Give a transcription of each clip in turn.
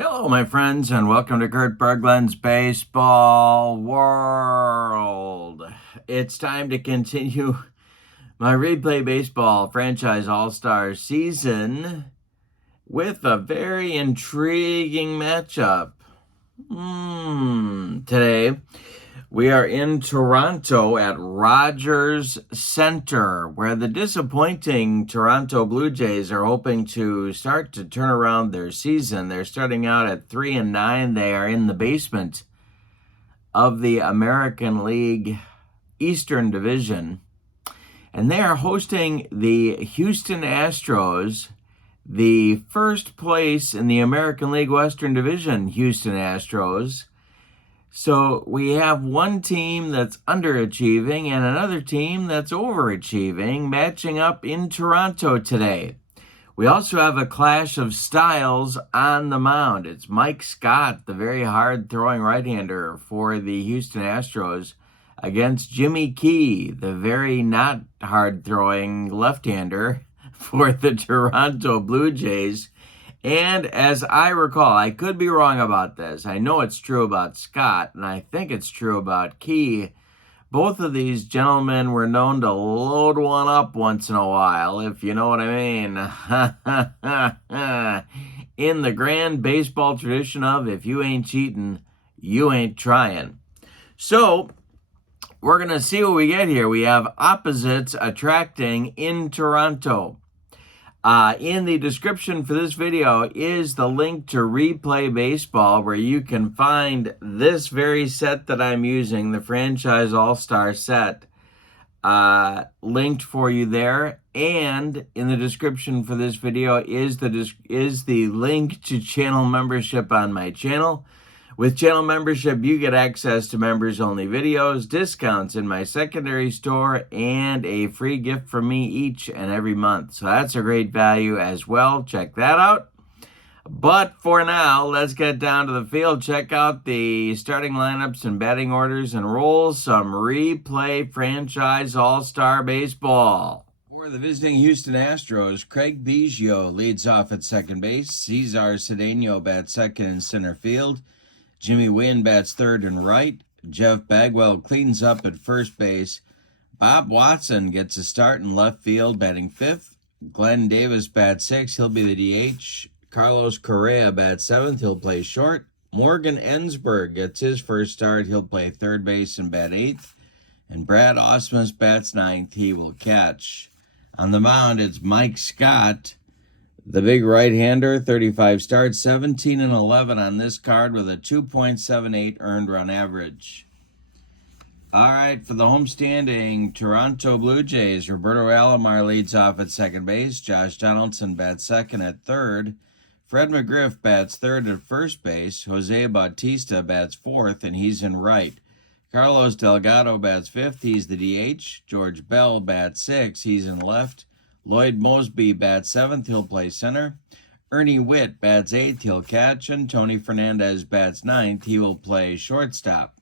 Hello, my friends, and welcome to Kurt Berglund's Baseball World. It's time to continue my Replay Baseball Franchise All-Star season with a very intriguing matchup. Today, we are in Toronto at Rogers Center, where the disappointing Toronto Blue Jays are hoping to start to turn around their season. They're starting out at 3-9. They are in the basement of the American League Eastern Division, and they are hosting the Houston Astros, the first place in the American League Western Division Houston Astros. So we have one team that's underachieving and another team that's overachieving matching up in Toronto today. We also have a clash of styles on the mound. It's Mike Scott, the very hard-throwing right-hander for the Houston Astros, against Jimmy Key, the very not hard-throwing left-hander for the Toronto Blue Jays. And as I recall, I could be wrong about this. I know it's true about Scott, and I think it's true about Key. Both of these gentlemen were known to load one up once in a while, if you know what I mean. In the grand baseball tradition of, if you ain't cheating, you ain't trying. So, we're going to see what we get here. We have opposites attracting in Toronto. In the description for this video is the link to Replay Baseball, where you can find this very set that I'm using, the Franchise All-Star set, linked for you there. And in the description for this video is the link to channel membership on my channel. With channel membership, you get access to members-only videos, discounts in my secondary store, and a free gift from me each and every month. So that's a great value as well. Check that out. But for now, let's get down to the field. Check out the starting lineups and batting orders and roll some Replay Franchise All-Star Baseball. For the visiting Houston Astros, Craig Biggio leads off at second base. Cesar Cedeno bats second in center field. Jimmy Wynn bats third and right. Jeff Bagwell cleans up at first base. Bob Watson gets a start in left field, batting fifth. Glenn Davis bats sixth. He'll be the DH. Carlos Correa bats seventh. He'll play short. Morgan Ensberg gets his first start. He'll play third base and bat eighth. And Brad Ausmus bats ninth. He will catch. On the mound, it's Mike Scott, the big right-hander, 35 starts, 17 and 11 on this card with a 2.78 earned run average. All right, for the homestanding Toronto Blue Jays, Roberto Alomar leads off at second base. Josh Donaldson bats second at third. Fred McGriff bats third at first base. Jose Bautista bats fourth, and he's in right. Carlos Delgado bats fifth. He's the DH. George Bell bats sixth. He's in left. Lloyd Mosby bats seventh. He'll play center. Ernie Witt bats eighth. He'll catch. And Tony Fernandez bats ninth. He will play shortstop.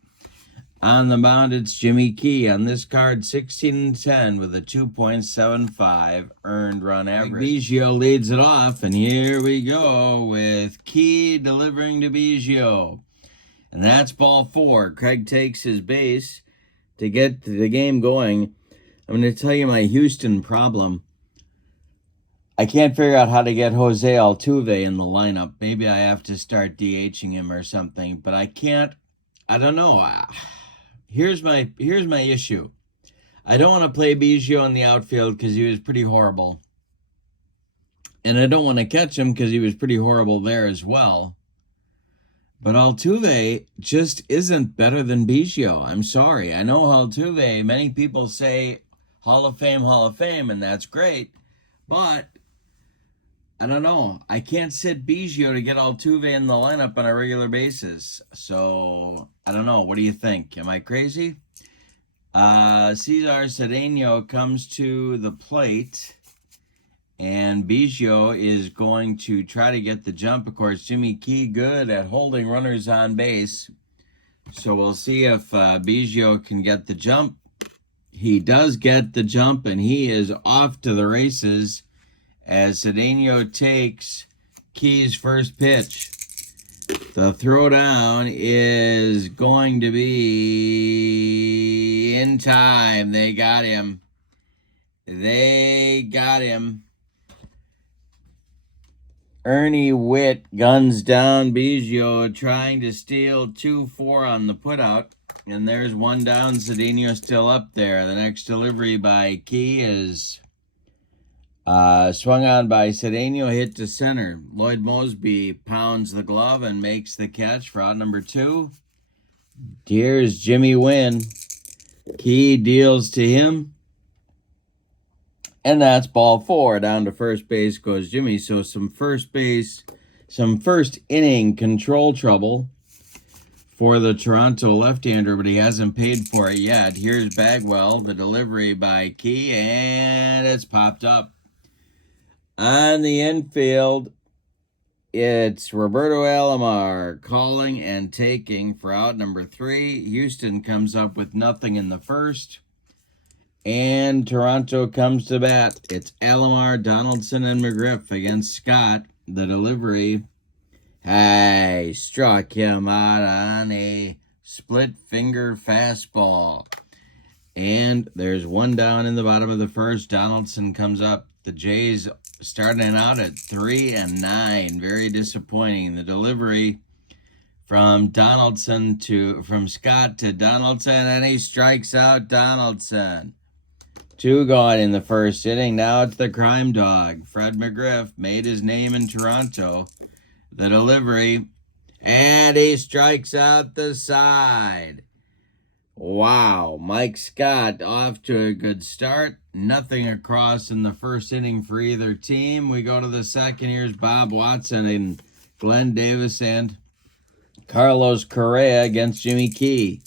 On the mound, it's Jimmy Key. On this card, 16-10 with a 2.75 earned run average. Biggio leads it off, and here we go with Key delivering to Biggio. And that's ball four. Craig takes his base to get the game going. I'm going to tell you my Houston problem. I can't figure out how to get Jose Altuve in the lineup. Maybe I have to start DHing him or something, but I can't. I don't know. Here's my issue. I don't want to play Biggio in the outfield because he was pretty horrible. And I don't want to catch him because he was pretty horrible there as well. But Altuve just isn't better than Biggio. I'm sorry. I know Altuve, many people say Hall of Fame, and that's great. But I don't know. I can't sit Biggio to get Altuve in the lineup on a regular basis. So, I don't know. What do you think? Am I crazy? Cesar Cedeno comes to the plate. And Biggio is going to try to get the jump. Of course, Jimmy Key good at holding runners on base. So, we'll see if Biggio can get the jump. He does get the jump, and he is off to the races as Cedeno takes Key's first pitch. The throwdown is going to be in time. They got him. They got him. Ernie Witt guns down Biggio, trying to steal 2-4 on the putout. And there's one down. Cedeno still up there. The next delivery by Key is swung on by Cedeno, hit to center. Lloyd Mosby pounds the glove and makes the catch for out number 2. Here's Jimmy Wynn. Key deals to him. And that's ball 4. Down to first base goes Jimmy. So some first inning control trouble for the Toronto left-hander, but he hasn't paid for it yet. Here's Bagwell, the delivery by Key, and it's popped up. On the infield, it's Roberto Alomar calling and taking for out number 3. Houston comes up with nothing in the first. And Toronto comes to bat. It's Alomar, Donaldson, and McGriff against Scott. The delivery. Hey, struck him out on a split-finger fastball. And there's one down in the bottom of the first. Donaldson comes up. The Jays starting out at 3-9. Very disappointing. The delivery from Scott to Donaldson, and he strikes out Donaldson. 2 gone in the first inning. Now it's the crime dog. Fred McGriff made his name in Toronto. The delivery, and he strikes out the side. Wow, Mike Scott off to a good start. Nothing across in the first inning for either team. We go to the second. Here's Bob Watson and Glenn Davis and Carlos Correa against Jimmy Key.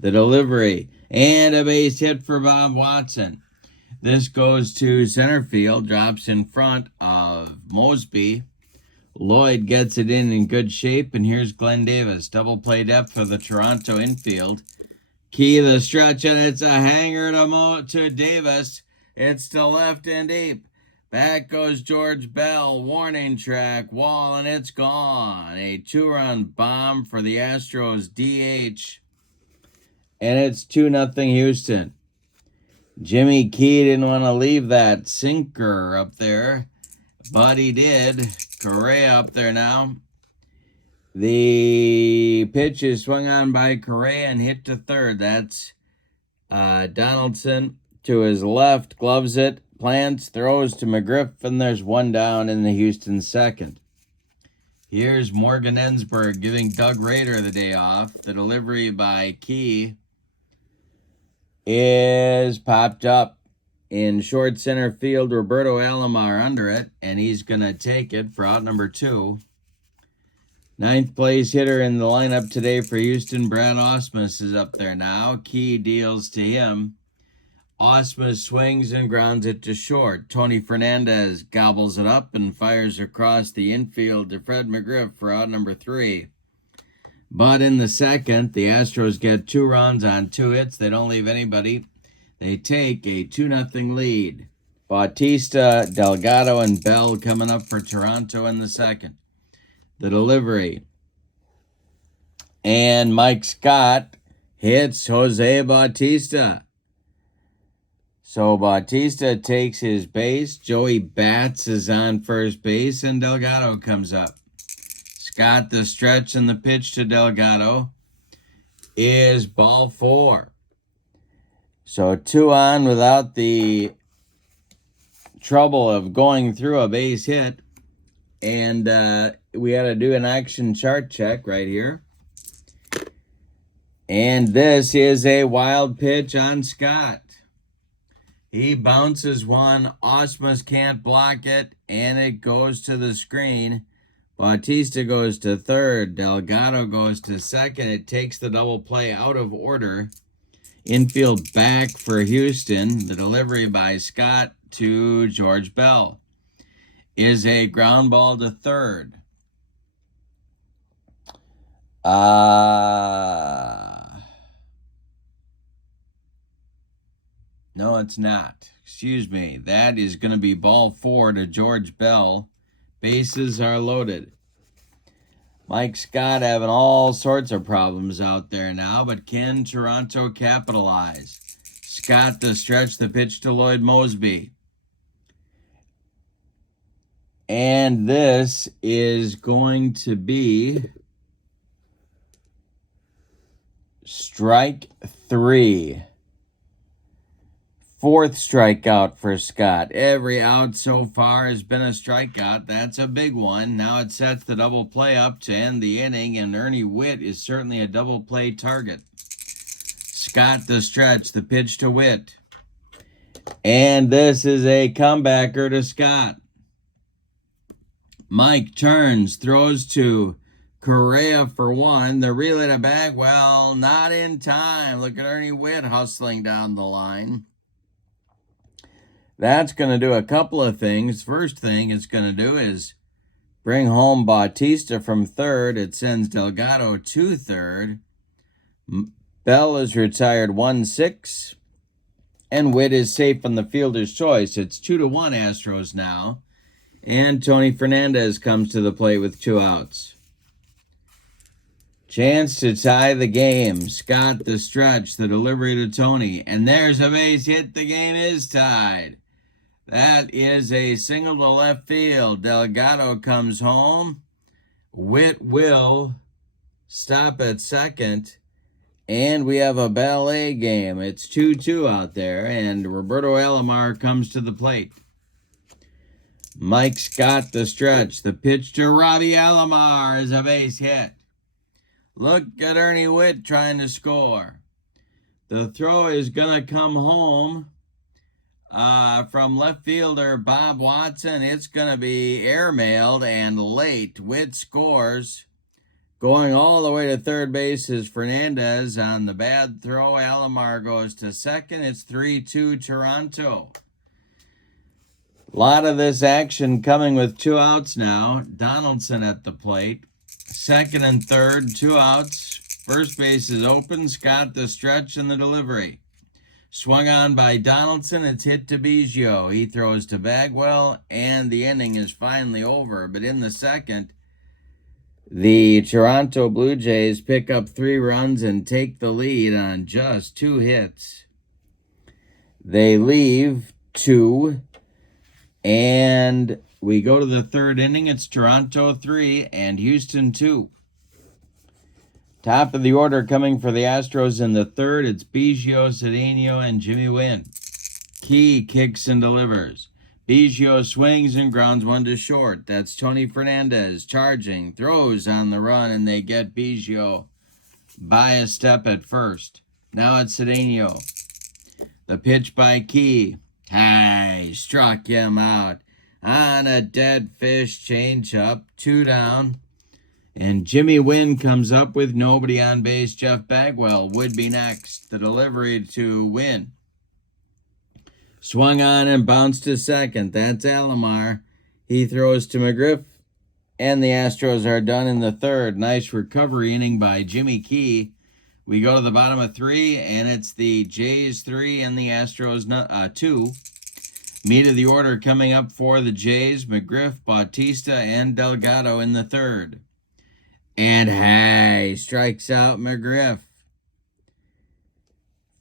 The delivery, and a base hit for Bob Watson. This goes to center field, drops in front of Mosby. Lloyd gets it in good shape, and here's Glenn Davis. Double play depth for the Toronto infield. Key the stretch, and it's a hanger to Davis. It's to left and deep. Back goes George Bell. Warning track, wall, and it's gone. A 2-run bomb for the Astros DH. And it's 2-0 Houston. Jimmy Key didn't want to leave that sinker up there, but he did. Correa up there now. The pitch is swung on by Correa and hit to third. That's Donaldson to his left, gloves it, plants, throws to McGriff, and there's one down in the Houston second. Here's Morgan Ensberg giving Doug Rader the day off. The delivery by Key is popped up in short center field. Roberto Alomar under it, and he's going to take it for out number 2. 9th place hitter in the lineup today for Houston, Brad Ausmus, is up there now. Key deals to him. Ausmus swings and grounds it to short. Tony Fernandez gobbles it up and fires across the infield to Fred McGriff for out number 3. But in the second, the Astros get 2 runs on 2 hits. They don't leave anybody. They take a 2-0 lead. Bautista, Delgado, and Bell coming up for Toronto in the second. The delivery. And Mike Scott hits Jose Bautista. So Bautista takes his base. Joey Bats is on first base, and Delgado comes up. Scott, the stretch, and the pitch to Delgado is ball 4. So 2 on without the trouble of going through a base hit. And we had to do an action chart check right here. And this is a wild pitch on Scott. He bounces one. Ausmus can't block it, and it goes to the screen. Bautista goes to third. Delgado goes to second. It takes the double play out of order. Infield back for Houston. The delivery by Scott to George Bell is a ground ball to third. No, it's not. Excuse me. That is going to be ball 4 to George Bell. Bases are loaded. Mike Scott having all sorts of problems out there now, but can Toronto capitalize? Scott to stretch the pitch to Lloyd Mosby. And this is going to be strike 3. 4th strikeout for Scott. Every out so far has been a strikeout. That's a big one. Now it sets the double play up to end the inning, and Ernie Witt is certainly a double play target. Scott to stretch, the pitch to Witt. And this is a comebacker to Scott. Mike turns, throws to Correa for 1. The relay to Bagwell, not in time. Look at Ernie Witt hustling down the line. That's going to do a couple of things. First thing it's going to do is bring home Bautista from third. It sends Delgado to third. Bell is retired 1-6. And Witt is safe on the fielder's choice. It's 2-1 Astros now. And Tony Fernandez comes to the plate with 2 outs. Chance to tie the game. Scott the stretch, the delivery to Tony. And there's a base hit. The game is tied. That is a single to left field. Delgado comes home. Witt will stop at second. And we have a ballet game. It's 2-2 out there. And Roberto Alomar comes to the plate. Mike Scott the stretch. The pitch to Robbie Alomar is a base hit. Look at Ernie Witt trying to score. The throw is going to come home from left fielder Bob Watson. It's going to be airmailed and late. Witt scores. Going all the way to third base is Fernandez on the bad throw. Alomar goes to second. It's 3-2 Toronto. A lot of this action coming with 2 outs now. Donaldson at the plate. Second and third, 2 outs. First base is open. Scott the stretch and the delivery. Swung on by Donaldson. It's hit to Biggio. He throws to Bagwell, and the inning is finally over. But in the second, the Toronto Blue Jays pick up 3 runs and take the lead on just 2 hits. They leave 2, and we go to the third inning. It's Toronto 3 and Houston 2. Top of the order coming for the Astros in the third. It's Biggio, Cedeno, and Jimmy Wynn. Key kicks and delivers. Biggio swings and grounds 1 to short. That's Tony Fernandez charging, throws on the run, and they get Biggio by a step at first. Now it's Cedeno. The pitch by Key. Hey, struck him out on a dead fish changeup. 2 down. And Jimmy Wynn comes up with nobody on base. Jeff Bagwell would be next. The delivery to Wynn. Swung on and bounced to second. That's Alomar. He throws to McGriff. And the Astros are done in the third. Nice recovery inning by Jimmy Key. We go to the bottom of 3, and it's the Jays 3 and the Astros 2. Meat of the order coming up for the Jays. McGriff, Bautista, and Delgado in the third. And hey, strikes out McGriff.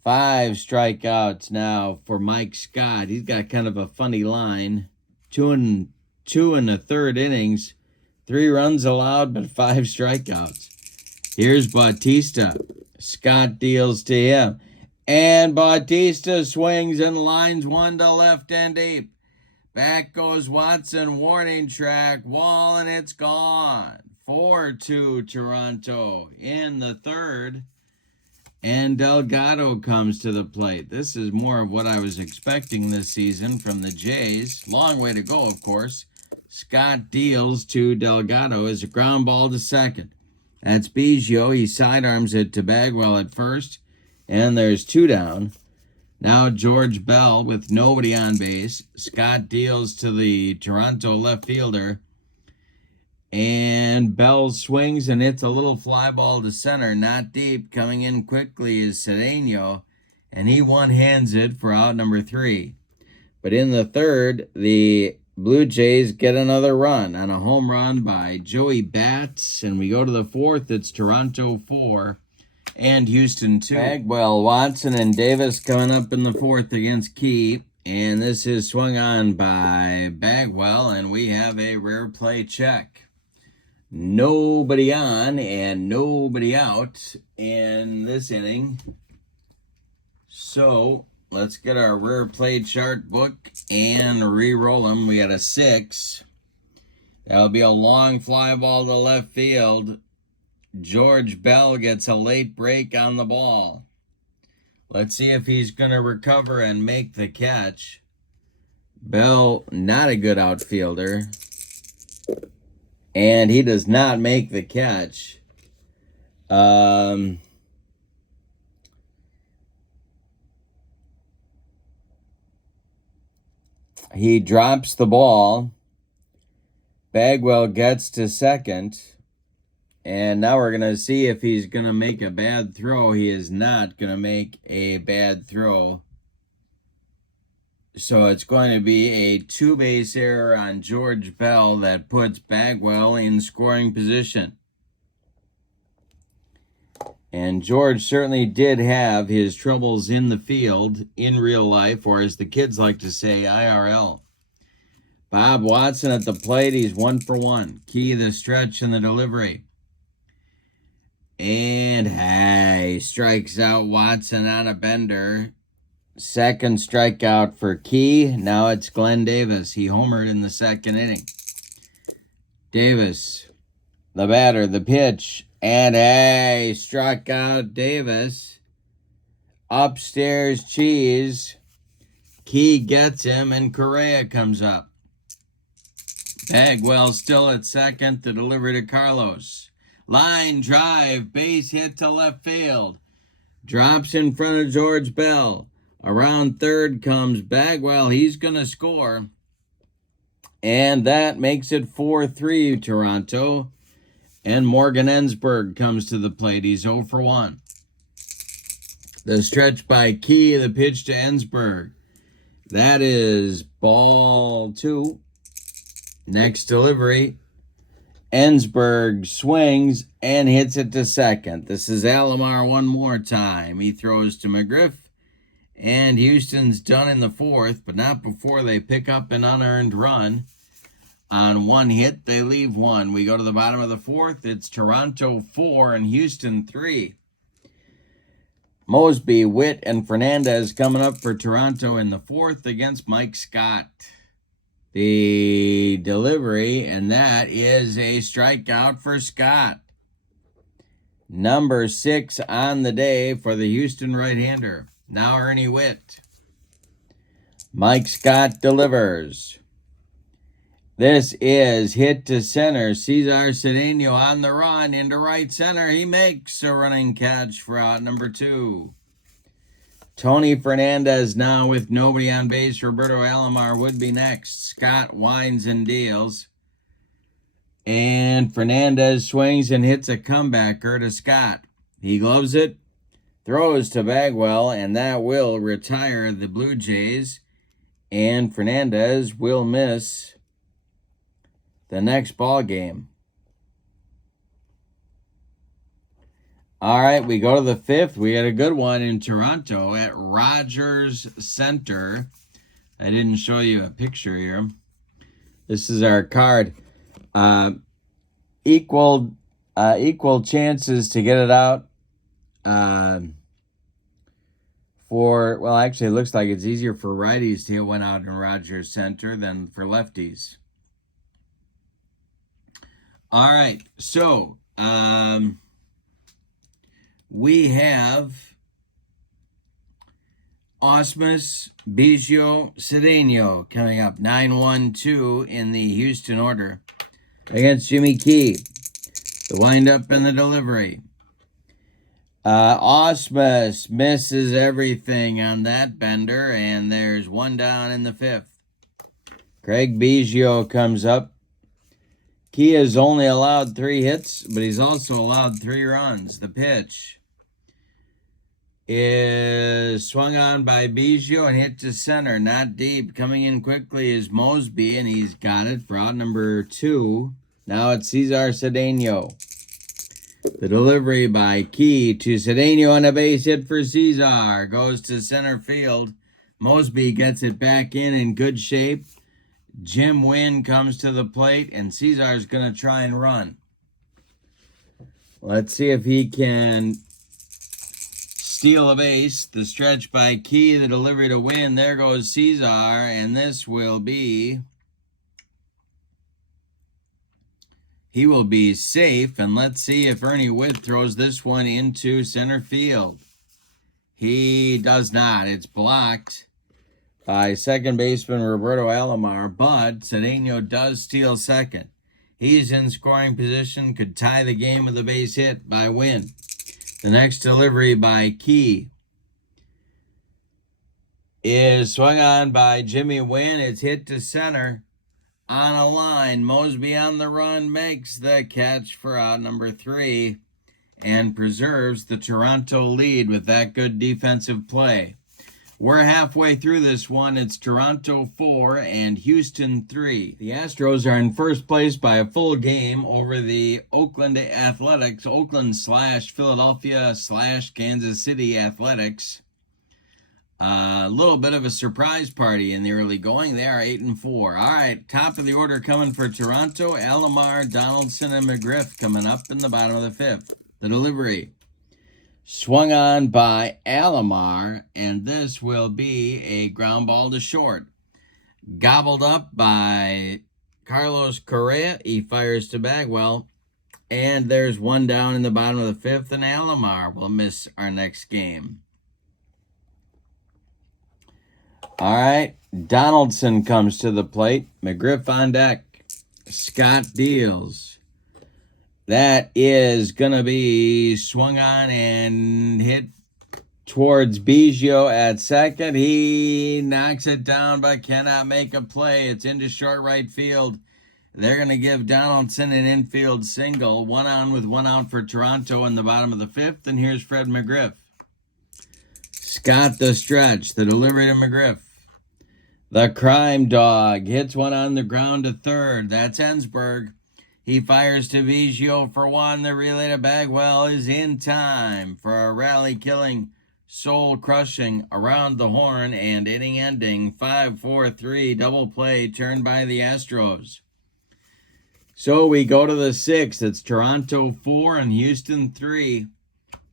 5 strikeouts now for Mike Scott. He's got kind of a funny line. 2 in the third innings. 3 runs allowed, but 5 strikeouts. Here's Bautista. Scott deals to him. And Bautista swings and lines 1 to left and deep. Back goes Watson. Warning track. Wall, and it's gone. 4-2 Toronto in the third. And Delgado comes to the plate. This is more of what I was expecting this season from the Jays. Long way to go, of course. Scott deals to Delgado as a ground ball to second. That's Biggio. He sidearms it to Bagwell at first. And there's 2 down. Now George Bell with nobody on base. Scott deals to the Toronto left fielder. And Bell swings and hits a little fly ball to center, not deep. Coming in quickly is Cedeno, and he one-hands it for out number 3. But in the third, the Blue Jays get another run on a home run by Joey Bats. And we go to the fourth. It's Toronto 4 and Houston 2. Bagwell, Watson, and Davis coming up in the fourth against Key. And this is swung on by Bagwell, and we have a rare play check. Nobody on and nobody out in this inning. So let's get our rare play chart book and re-roll them. We got a 6. That'll be a long fly ball to left field. George Bell gets a late break on the ball. Let's see if he's going to recover and make the catch. Bell, not a good outfielder. And he does not make the catch. He drops the ball. Bagwell gets to second. And now we're going to see if he's going to make a bad throw. He is not going to make a bad throw. So it's going to be a 2-base error on George Bell that puts Bagwell in scoring position. And George certainly did have his troubles in the field in real life, or as the kids like to say, IRL. Bob Watson at the plate. He's 1 for 1. Key the stretch and the delivery. And he strikes out Watson on a bender. Second strikeout for Key. Now it's Glenn Davis. He homered in the second inning. Davis, the batter, the pitch. And struck out Davis. Upstairs cheese. Key gets him, and Correa comes up. Bagwell still at second. The delivery to Carlos. Line drive, base hit to left field. Drops in front of George Bell. Around third comes Bagwell. He's going to score. And that makes it 4-3 Toronto. And Morgan Ensberg comes to the plate. He's 0 for 1. The stretch by Key, the pitch to Ensberg. That is ball 2. Next delivery. Ensberg swings and hits it to second. This is Alomar one more time. He throws to McGriff. And Houston's done in the fourth, but not before they pick up an unearned run. On one hit, they leave one. We go to the bottom of the fourth. It's Toronto 4 and Houston 3. Mosby, Witt, and Fernandez coming up for Toronto in the fourth against Mike Scott. The delivery, and that is a strikeout for Scott. Number 6 on the day for the Houston right-hander. Now Ernie Witt. Mike Scott delivers. This is hit to center. Cesar Cedeno on the run into right center. He makes a running catch for out number 2. Tony Fernandez now with nobody on base. Roberto Alomar would be next. Scott winds and deals. And Fernandez swings and hits a comebacker to Scott. He gloves it. Throws to Bagwell, and that will retire the Blue Jays. And Fernandez will miss the next ball game. All right, we go to the fifth. We had a good one in Toronto at Rogers Center. I didn't show you a picture here. This is our card. Equal chances to get it out. Actually, it looks like it's easier for righties to hit one out in Rogers Center than for lefties. All right, so we have Osmus, Biggio, Cedeno coming up 9-1-2 in the Houston order against Jimmy Key. The windup and the delivery. Osmus misses everything on that bender, and there's one down in the fifth. Craig Biggio comes up. Key has only allowed 3 hits, but he's also allowed 3 runs. The pitch. is swung on by Biggio and hit to center, not deep. Coming in quickly is Mosby, and he's got it for out number 2. Now it's Cesar Cedeno. The delivery by Key to Cedeno on a base hit for Cesar. Goes to center field. Mosby gets it back in good shape. Jim Wynn comes to the plate, and Cesar's going to try and run. Let's see if he can steal a base. The stretch by Key, the delivery to Wynn. There goes Cesar, and this will be... He will be safe, and let's see if Ernie Witt throws this one into center field. He does not. It's blocked by second baseman Roberto Alomar, but Cedeno does steal second. He's in scoring position, could tie the game with a base hit by Wynn. The next delivery by Key is swung on by Jimmy Wynn. It's hit to center. On a line, Mosby on the run makes the catch for out number 3 and preserves the Toronto lead with that good defensive play. We're halfway through this one. It's Toronto 4 and Houston 3. The Astros are in first place by a full game over the Oakland Athletics, Oakland/Philadelphia/Kansas City Athletics. A little bit of a surprise party in the early going. They are 8-4. All right, top of the order coming for Toronto. Alomar, Donaldson, and McGriff coming up in the bottom of the 5th. The delivery swung on by Alomar, and this will be a ground ball to short. Gobbled up by Carlos Correa. He fires to Bagwell, and there's one down in the bottom of the 5th, and Alomar will miss our next game. All right, Donaldson comes to the plate. McGriff on deck. Scott deals. That is going to be swung on and hit towards Biggio at second. He knocks it down but cannot make a play. It's into short right field. They're going to give Donaldson an infield single. 1 on with 1 out for Toronto in the bottom of the 5th. And here's Fred McGriff. Scott the stretch. The delivery to McGriff. The crime dog hits one on the ground to third. That's Ensberg. He fires to Biggio for 1. The relay to Bagwell is in time for a rally-killing, soul-crushing, around the horn and inning-ending 5-4-3 double play turned by the Astros. So we go to the 6th. It's Toronto 4 and Houston 3.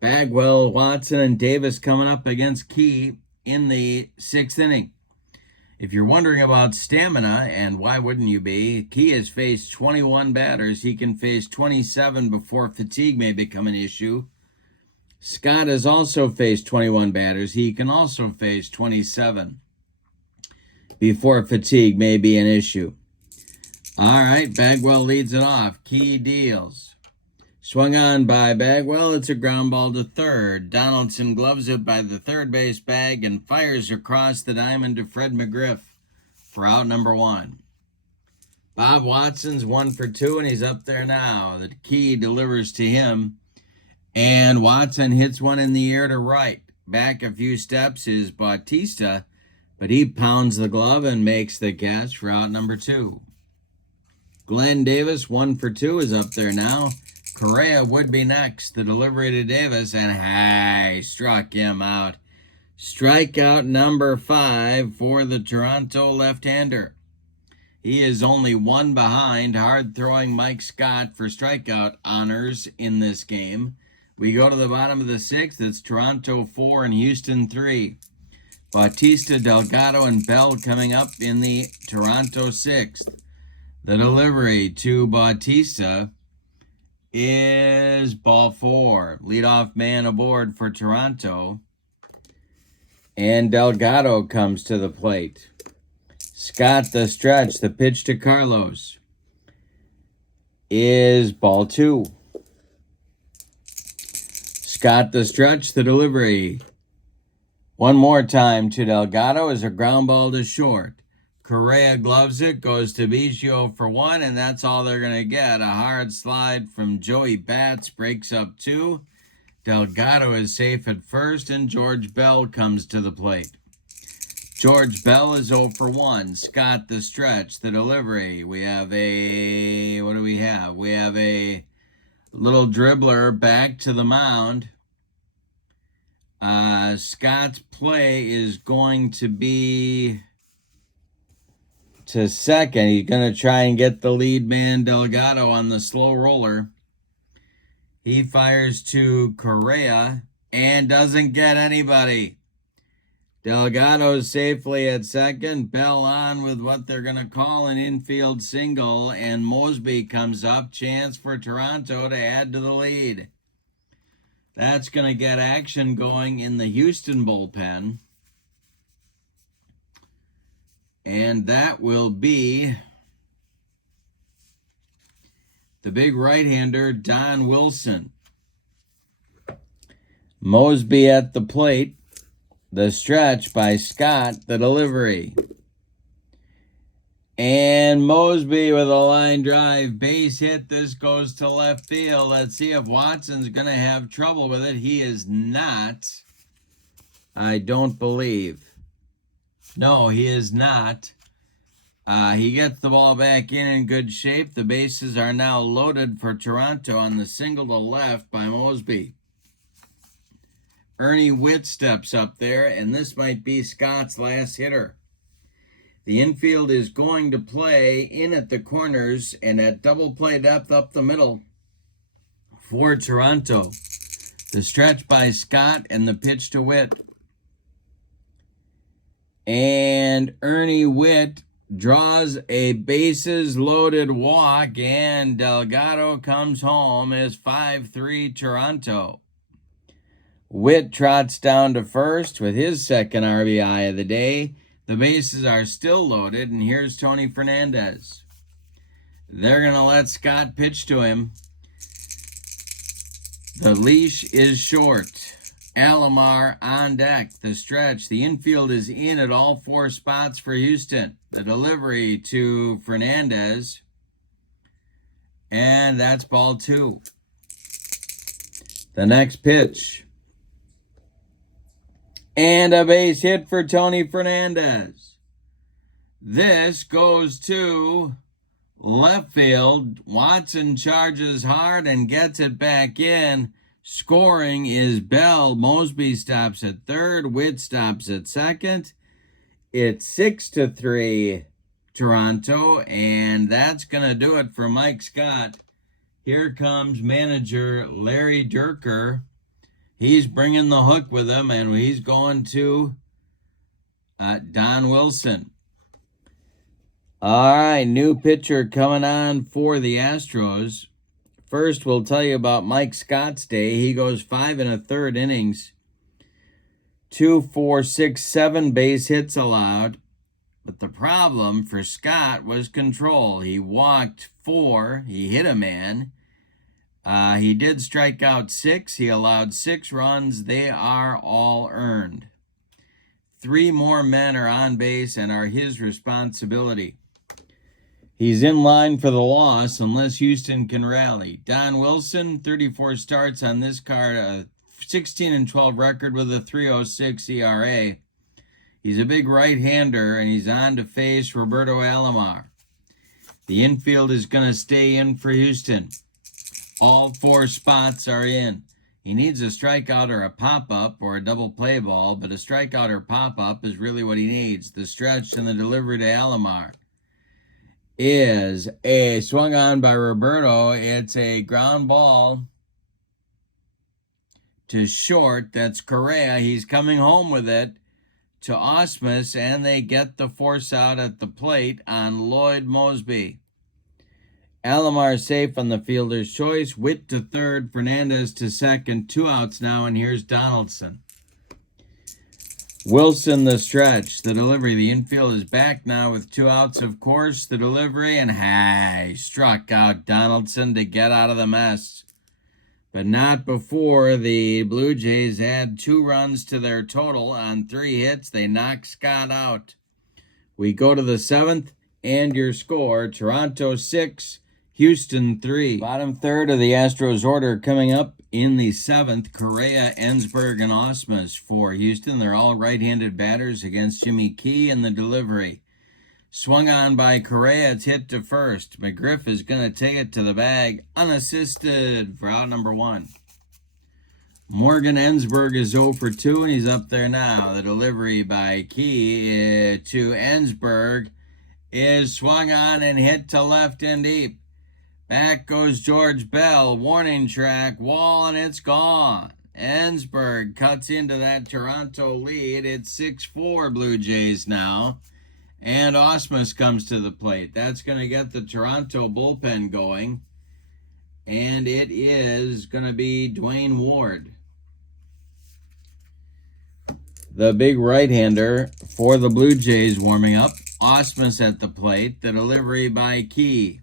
Bagwell, Watson, and Davis coming up against Key in the 6th inning. If you're wondering about stamina, and why wouldn't you be, Key has faced 21 batters. He can face 27 before fatigue may become an issue. Scott has also faced 21 batters. He can also face 27 before fatigue may be an issue. All right, Bagwell leads it off. Key deals. Swung on by Bagwell. It's a ground ball to third. Donaldson gloves it by the third base bag and fires across the diamond to Fred McGriff for out number 1. Bob Watson's 1 for 2, and he's up there now. The Key delivers to him, and Watson hits one in the air to right. Back a few steps is Bautista, but he pounds the glove and makes the catch for out number 2. Glenn Davis, 1 for 2, is up there now. Correa would be next. The delivery to Davis, and struck him out. Strikeout number 5 for the Toronto left-hander. He is only 1 behind hard-throwing Mike Scott for strikeout honors in this game. We go to the bottom of the 6th. It's Toronto 4 and Houston 3. Bautista, Delgado, and Bell coming up in the Toronto 6th. The delivery to Bautista is ball 4. Leadoff man aboard for Toronto. And Delgado comes to the plate. Scott the stretch. The pitch to Carlos is ball 2. Scott the stretch. The delivery one more time to Delgado is a ground ball to short. Correa gloves it, goes to Biggio for 1, and that's all they're going to get. A hard slide from Joey Bats breaks up 2. Delgado is safe at first, and George Bell comes to the plate. George Bell is 0 for 1. Scott, the stretch, the delivery. We have what do we have? We have a little dribbler back to the mound. Scott's play is going to be to second. He's going to try and get the lead man, Delgado, on the slow roller. He fires to Correa and doesn't get anybody. Delgado safely at second. Bell on with what they're going to call an infield single, and Mosby comes up. Chance for Toronto to add to the lead. That's going to get action going in the Houston bullpen. And that will be the big right-hander, Don Wilson. Mosby at the plate. The stretch by Scott, the delivery. And Mosby with a line drive, base hit. This goes to left field. Let's see if Watson's going to have trouble with it. He is not. I don't believe. No, he is not. He gets the ball back in good shape. The bases are now loaded for Toronto on the single to left by Mosby. Ernie Witt steps up there, and this might be Scott's last hitter. The infield is going to play in at the corners and at double play depth up the middle for Toronto. The stretch by Scott and the pitch to Witt. And Ernie Witt draws a bases-loaded walk, and Delgado comes home as 5-3 Toronto. Witt trots down to first with his second RBI of the day. The bases are still loaded, and here's Tony Fernandez. They're going to let Scott pitch to him. The leash is short. Alomar on deck. The stretch. The infield is in at all 4 spots for Houston. The delivery to Fernandez. And that's ball 2. The next pitch. And a base hit for Tony Fernandez. This goes to left field. Watson charges hard and gets it back in. Scoring is Bell. Mosby stops at third. Witt stops at second. It's 6-3 Toronto, and that's going to do it for Mike Scott. Here comes manager Larry Dierker. He's bringing the hook with him, and he's going to Don Wilson. All right, new pitcher coming on for the Astros. First, we'll tell you about Mike Scott's day. He goes 5 1/3 innings. 2, 4, 6, 7 base hits allowed. But the problem for Scott was control. He walked 4. He hit a man. He did strike out 6. He allowed 6 runs. They are all earned. 3 more men are on base and are his responsibility. He's in line for the loss unless Houston can rally. Don Wilson, 34 starts on this card, a 16-12 record with a 3.06 ERA. He's a big right-hander, and he's on to face Roberto Alomar. The infield is going to stay in for Houston. All 4 spots are in. He needs a strikeout or a pop-up or a double play ball, but a strikeout or pop-up is really what he needs. The stretch and the delivery to Alomar is a swung on by Roberto. It's a ground ball to short. That's Correa. He's coming home with it to Osmus, and they get the force out at the plate on Lloyd Mosby. Alomar safe on the fielder's choice. Witt to third, Fernandez to second. 2 outs now, and here's Donaldson. Wilson the stretch, the delivery. The infield is back now with 2 outs, of course. The delivery, and he struck out Donaldson to get out of the mess. But not before the Blue Jays add 2 runs to their total on 3 hits. They knock Scott out. We go to the 7th, and your score, Toronto 6, Houston 3. Bottom third of the Astros order coming up In the 7th, Correa, Ensberg, and Osmus for Houston. They're all right-handed batters against Jimmy Key in the delivery. Swung on by Correa, it's hit to first. McGriff is going to take it to the bag unassisted for out number 1. Morgan Ensberg is 0 for 2, and he's up there now. The delivery by Key to Ensberg is swung on and hit to left and deep. Back goes George Bell. Warning track, wall, and it's gone. Ensberg cuts into that Toronto lead. It's 6-4 Blue Jays now. And Osmus comes to the plate. That's going to get the Toronto bullpen going. And it is going to be Dwayne Ward, the big right-hander for the Blue Jays, warming up. Osmus at the plate. The delivery by Key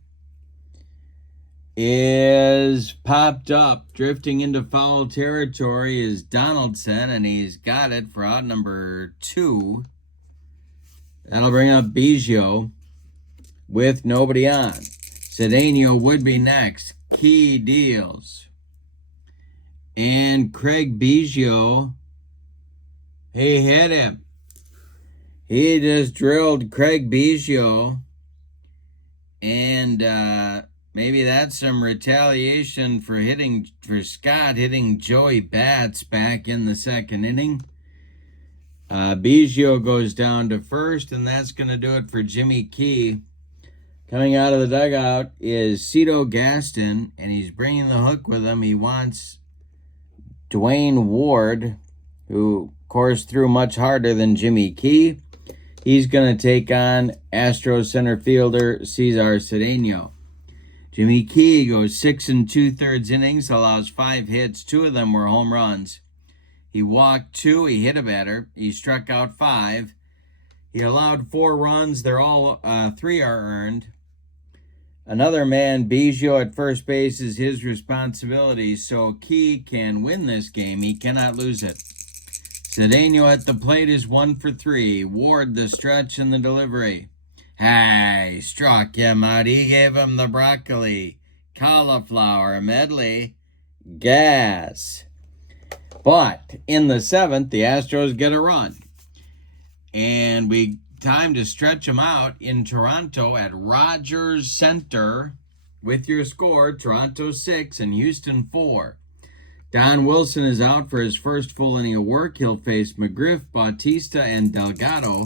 is popped up. Drifting into foul territory is Donaldson, and he's got it for out number 2. That'll bring up Biggio with nobody on. Cedeno would be next. Key deals. And Craig Biggio, he hit him. He just drilled Craig Biggio. And maybe that's some retaliation for Scott hitting Joey Bats back in the 2nd inning. Biggio goes down to first, and that's going to do it for Jimmy Key. Coming out of the dugout is Cito Gaston, and he's bringing the hook with him. He wants Dwayne Ward, who, of course, threw much harder than Jimmy Key. He's going to take on Astros center fielder Cesar Cedeno. Jimmy Key goes 6 2/3 innings, allows 5 hits. 2 of them were home runs. He walked 2, he hit a batter, he struck out 5. He allowed 4 runs, they're all 3 are earned. Another man, Biggio at first base, is his responsibility, so Key can win this game. He cannot lose it. Cedeno at the plate is 1 for 3. Ward the stretch and the delivery. Hey, struck him out. He gave him the broccoli, cauliflower medley, gas. But in the 7th, the Astros get a run. And time to stretch them out in Toronto at Rogers Center with your score, Toronto 6 and Houston 4. Don Wilson is out for his first full inning of work. He'll face McGriff, Bautista, and Delgado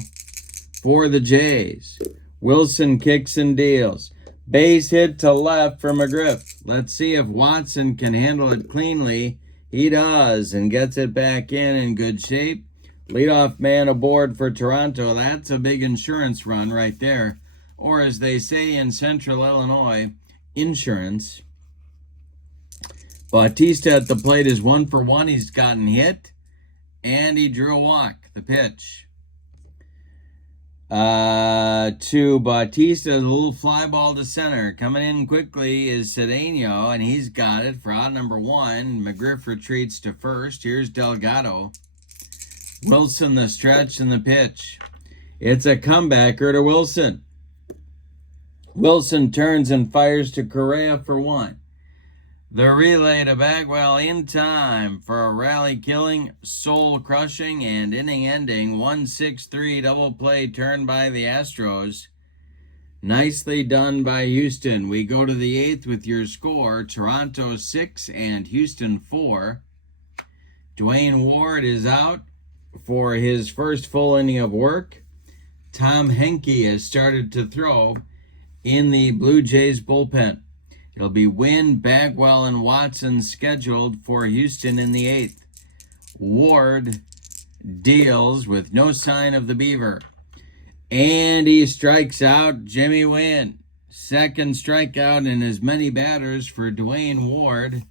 for the Jays. Wilson kicks and deals. Base hit to left for McGriff. Let's see if Watson can handle it cleanly. He does, and gets it back in good shape. Leadoff man aboard for Toronto. That's a big insurance run right there. Or as they say in Central Illinois, insurance. Bautista at the plate is 1 for 1. He's gotten hit, and he drew a walk. The pitch to Bautista, a little fly ball to center. Coming in quickly is Cedeno, and he's got it for out number 1. McGriff retreats to first. Here's Delgado. Wilson the stretch and the pitch. It's a comebacker to Wilson. Wilson turns and fires to Correa for 1. The relay to Bagwell in time for a rally-killing, soul-crushing, and inning-ending 1-6-3 double play turn by the Astros. Nicely done by Houston. We go to the 8th with your score, Toronto 6 and Houston 4. Dwayne Ward is out for his first full inning of work. Tom Henke has started to throw in the Blue Jays bullpen. It'll be Wynn, Bagwell, and Watson scheduled for Houston in the 8th. Ward deals with no sign of the Beaver. And he strikes out Jimmy Wynn. Second strikeout in as many batters for Dwayne Ward.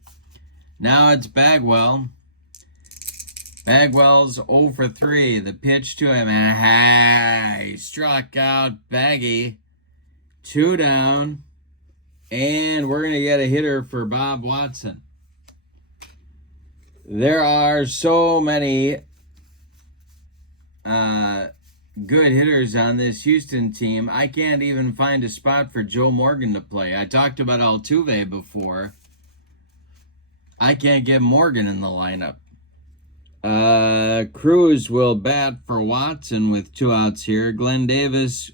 Now it's Bagwell. Bagwell's 0 for 3. The pitch to him. He struck out Baggy. 2 down. And we're going to get a hitter for Bob Watson. There are so many good hitters on this Houston team. I can't even find a spot for Joe Morgan to play. I talked about Altuve before. I can't get Morgan in the lineup. Cruz will bat for Watson with 2 outs here. Glenn Davis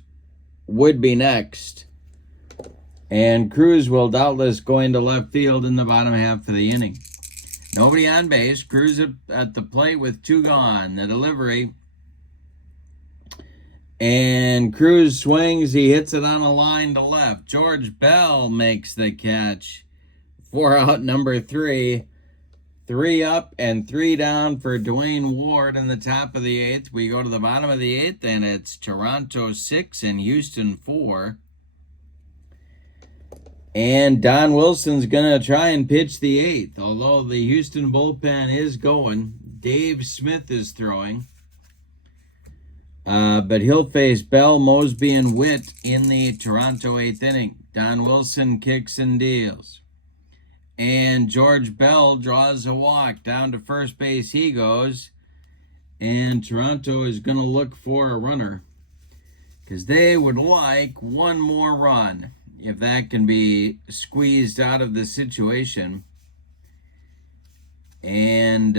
would be next. And Cruz will doubtless go into left field in the bottom half of the inning. Nobody on base. Cruz at the plate with 2 gone. The delivery. And Cruz swings. He hits it on a line to left. George Bell makes the catch. 4 out, number 3. 3 up and 3 down for Dwayne Ward in the top of the 8th. We go to the bottom of the 8th, and it's Toronto 6 and Houston 4. And Don Wilson's going to try and pitch the 8th, although the Houston bullpen is going. Dave Smith is throwing. But he'll face Bell, Mosby, and Witt in the Toronto 8th inning. Don Wilson kicks and deals. And George Bell draws a walk. Down to first base he goes. And Toronto is going to look for a runner, because they would like one more run, if that can be squeezed out of the situation. And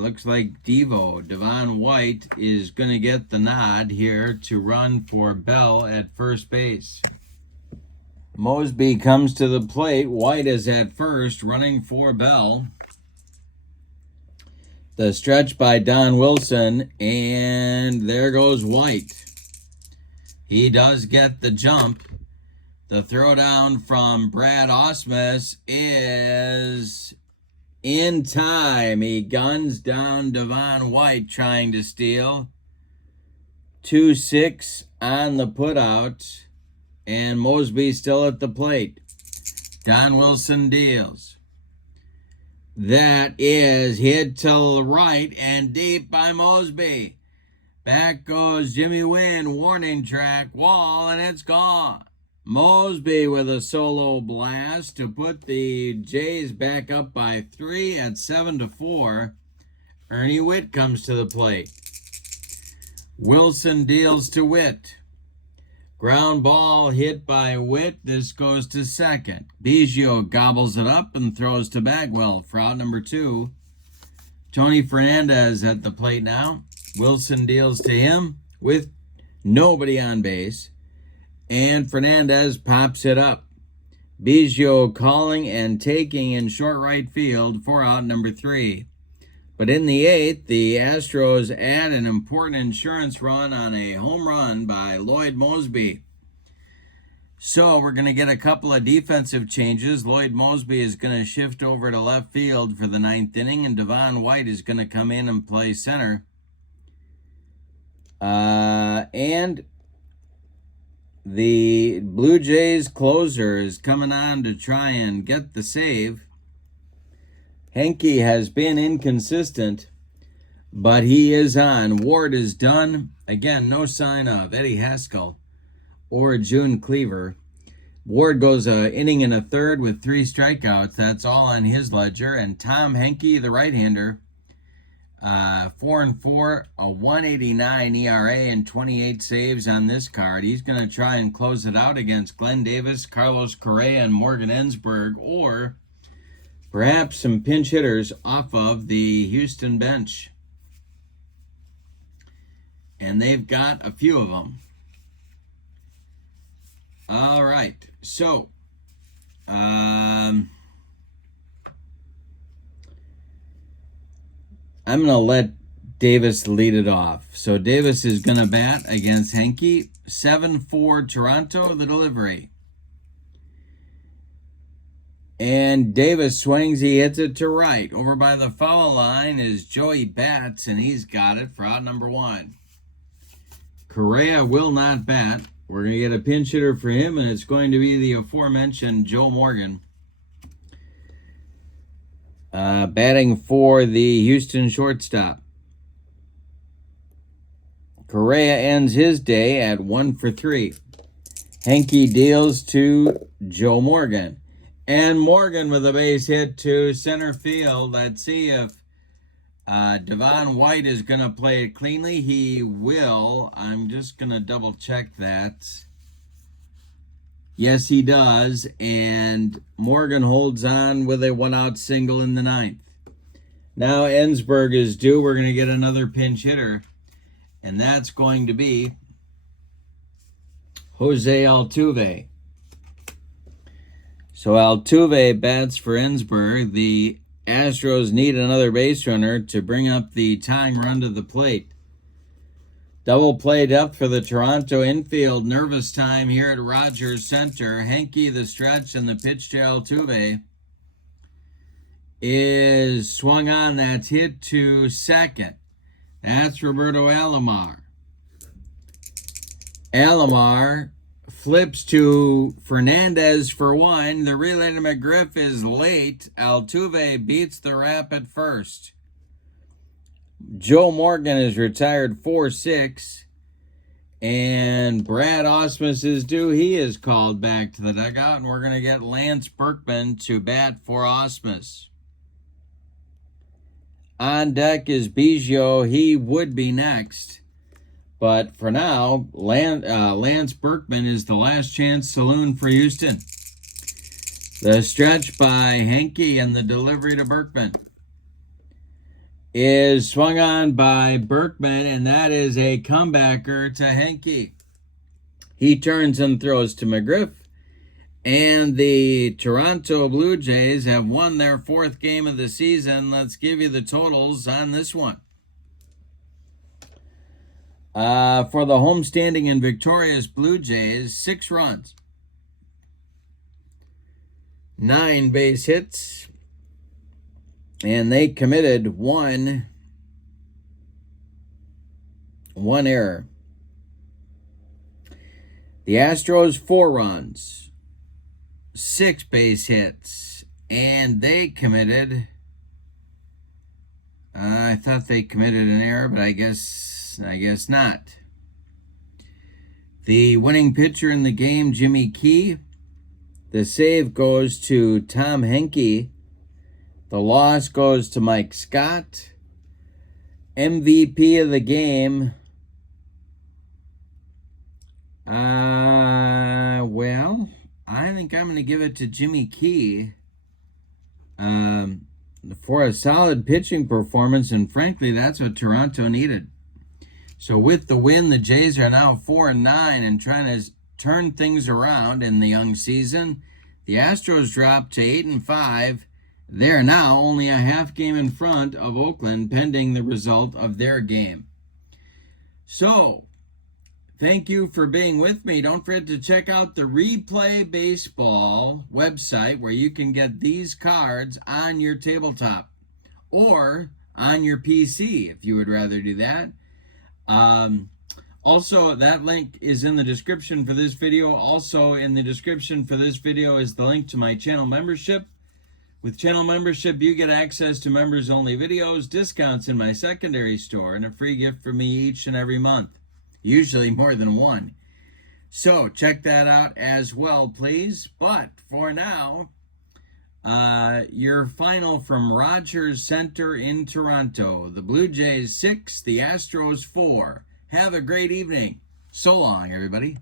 looks like Devon White is going to get the nod here to run for Bell at first base. Mosby comes to the plate. White is at first, running for Bell. The stretch by Don Wilson, and there goes White. He does get the jump. The throwdown from Brad Ausmus is in time. He guns down Devon White trying to steal. 2-6 on the putout, and Mosby still at the plate. Don Wilson deals. That is hit to the right and deep by Mosby. Back goes Jimmy Wynn, warning track, wall, and it's gone. Mosby with a solo blast to put the Jays back up by 3 at 7-4. Ernie Witt comes to the plate. Wilson deals to Witt. Ground ball hit by Witt. This goes to second. Biggio gobbles it up and throws to Bagwell for out number 2. Tony Fernandez at the plate now. Wilson deals to him with nobody on base, and Fernandez pops it up. Biggio calling and taking in short right field for out number 3. But in the 8th, the Astros add an important insurance run on a home run by Lloyd Mosby. So we're going to get a couple of defensive changes. Lloyd Mosby is going to shift over to left field for the 9th inning, and Devon White is going to come in and play center. And the Blue Jays closer is coming on to try and get the save. Henke has been inconsistent, but he is on. Ward is done. Again, no sign of Eddie Haskell or June Cleaver. Ward goes an inning and a third with 3 strikeouts. That's all on his ledger. And Tom Henke, the right-hander, 4-4, a 1.89 ERA and 28 saves on this card. He's going to try and close it out against Glenn Davis, Carlos Correa, and Morgan Ensberg, or perhaps some pinch hitters off of the Houston bench. And they've got a few of them. All right, so I'm going to let Davis lead it off. So Davis is going to bat against Henke. 7-4 Toronto, the delivery. And Davis swings. He hits it to right. Over by the foul line is Joey Bats, and he's got it for out number 1. Correa will not bat. We're going to get a pinch hitter for him, and it's going to be the aforementioned Joe Morgan. Batting for the Houston shortstop. Correa ends his day at 1 for 3. Henke deals to Joe Morgan. And Morgan with a base hit to center field. Let's see if Devon White is going to play it cleanly. He will. I'm just going to double check that. Yes, he does. And Morgan holds on with a one-out single in the ninth. Now Ensberg is due. We're going to get another pinch hitter. And that's going to be Jose Altuve. So Altuve bats for Ensberg. The Astros need another base runner to bring up the tying run to the plate. Double play depth for the Toronto infield. Nervous time here at Rogers Center. Henke, the stretch, and the pitch to Altuve is swung on. That's hit to second. That's Roberto Alomar. Alomar flips to Fernandez for one. The relay to McGriff is late. Altuve beats the rap at first. Joe Morgan is retired 4-6. And Brad Ausmus is due. He is called back to the dugout. And we're going to get Lance Berkman to bat for Ausmus. On deck is Biggio. He would be next. But for now, Lance Berkman is the last chance saloon for Houston. The stretch by Henke and the delivery to Berkman is swung on by Berkman, and that is a comebacker to Henke. He turns and throws to McGriff, and the Toronto Blue Jays have won their fourth game of the season. Let's give you the totals on this one. For the homestanding and victorious Blue Jays, 6 runs, 9 base hits, and they committed one error. The Astros, 4 runs, 6 base hits, and they committed, I thought they committed an error, but I guess not. The winning pitcher in the game, Jimmy Key. The save goes to Tom Henke. The loss goes to Mike Scott. MVP of the game, well, I think I'm going to give it to Jimmy Key for a solid pitching performance, and frankly, that's what Toronto needed. So with the win, the Jays are now 4-9 and trying to turn things around in the young season. The Astros dropped to 8-5. They're now only a half game in front of Oakland, pending the result of their game. So, thank you for being with me. Don't forget to check out the Replay Baseball website, where you can get these cards on your tabletop or on your PC if you would rather do that. Also, that link is in the description for this video. Also, in the description for this video is the link to my channel membership. With channel membership, you get access to members-only videos, discounts in my secondary store, and a free gift from me each and every month. Usually more than one. So, check that out as well, please. But, for now, your final from Rogers Center in Toronto. The Blue Jays 6, the Astros 4. Have a great evening. So long, everybody.